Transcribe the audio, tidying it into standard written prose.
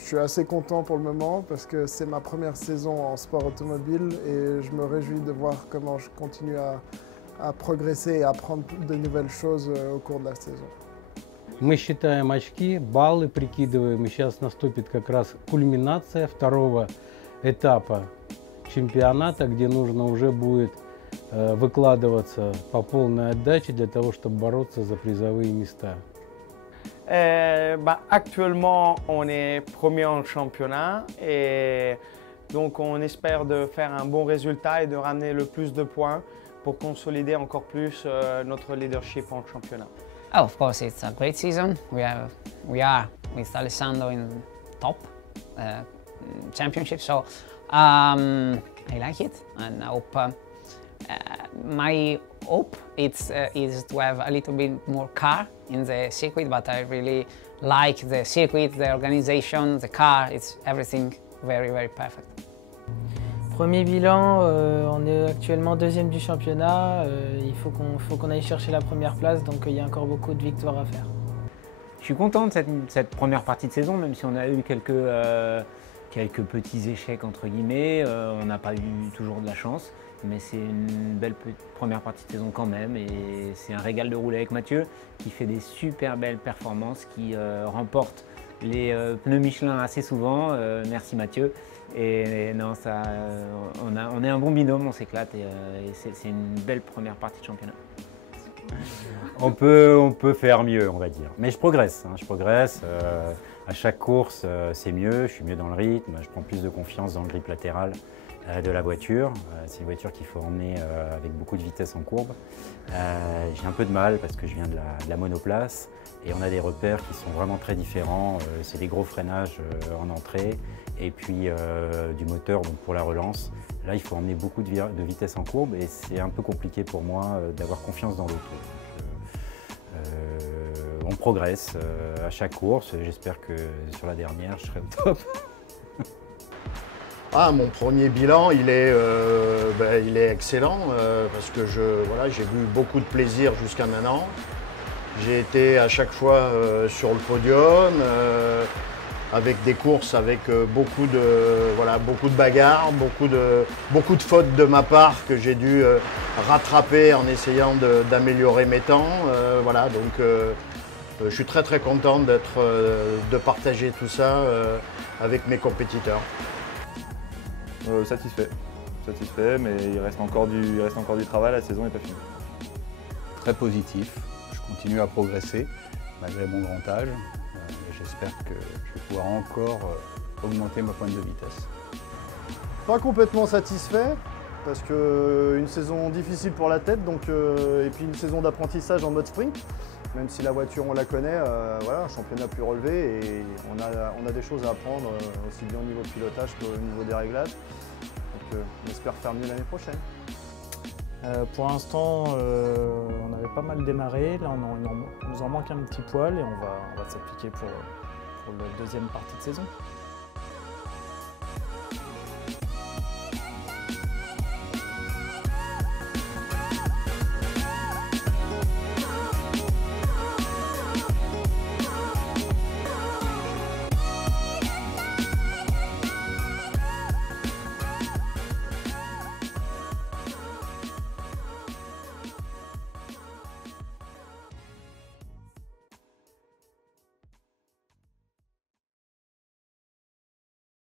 Je suis assez content pour le moment parce que c'est ma première saison en sport automobile et je me réjouis de voir comment je continue à progresser et apprendre de nouvelles choses au cours de la saison. Мы считаем очки, баллы прикидываем, и сейчас наступит как раз кульминация второго этапа чемпионата, где нужно уже будет выкладываться по полной отдаче для того, чтобы бороться за призовые места. Actuellement, on est premier en championnat et donc on espère de faire un bon résultat et de ramener le plus de points pour consolider encore plus notre leadership en championnat. Oh, of course, it's a great season. We are with Alessandro in top championship, so I like it, and I hope my hope is to have a little bit more car in the circuit, but I really like the circuit, the organization, the car. It's everything very, very perfect. Premier bilan, on est actuellement deuxième du championnat. Il faut qu'on aille chercher la première place, donc il y a encore beaucoup de victoires à faire. Je suis content de cette première partie de saison, même si on a eu quelques petits échecs entre guillemets. On n'a pas eu toujours de la chance, mais c'est une belle première partie de saison quand même. Et c'est un régal de rouler avec Mathieu, qui fait des super belles performances, qui remporte les pneus Michelin assez souvent. Merci Mathieu. Et non, on est un bon binôme, on s'éclate et c'est une belle première partie de championnat. On peut faire mieux, on va dire. Mais je progresse, je progresse. À chaque course, c'est mieux, je suis mieux dans le rythme, je prends plus de confiance dans le grip latéral de la voiture. C'est une voiture qu'il faut emmener avec beaucoup de vitesse en courbe. J'ai un peu de mal parce que je viens de la monoplace et on a des repères qui sont vraiment très différents. C'est des gros freinages en entrée et puis du moteur donc pour la relance. Là, il faut emmener beaucoup de vitesse en courbe et c'est un peu compliqué pour moi d'avoir confiance dans l'auto. On progresse à chaque course. J'espère que sur la dernière, je serai au top. Mon premier bilan, il est excellent parce que j'ai eu beaucoup de plaisir jusqu'à maintenant. J'ai été à chaque fois sur le podium, avec des courses avec beaucoup de bagarres, beaucoup de fautes de ma part que j'ai dû rattraper en essayant d'améliorer mes temps. Je suis très très content de partager tout ça avec mes compétiteurs. Satisfait, mais il reste encore du travail, la saison n'est pas finie. Très positif, je continue à progresser malgré mon grand âge. J'espère que je vais pouvoir encore augmenter ma pointe de vitesse. Pas complètement satisfait, parce qu'une saison difficile pour la tête, et puis une saison d'apprentissage en mode sprint. Même si la voiture on la connaît, un championnat plus relevé et on a des choses à apprendre aussi bien au niveau pilotage qu'au niveau des réglages. Donc on espère faire mieux l'année prochaine. Pour l'instant, on avait pas mal démarré. Là, on nous en manque un petit poil et on va s'appliquer pour la deuxième partie de saison.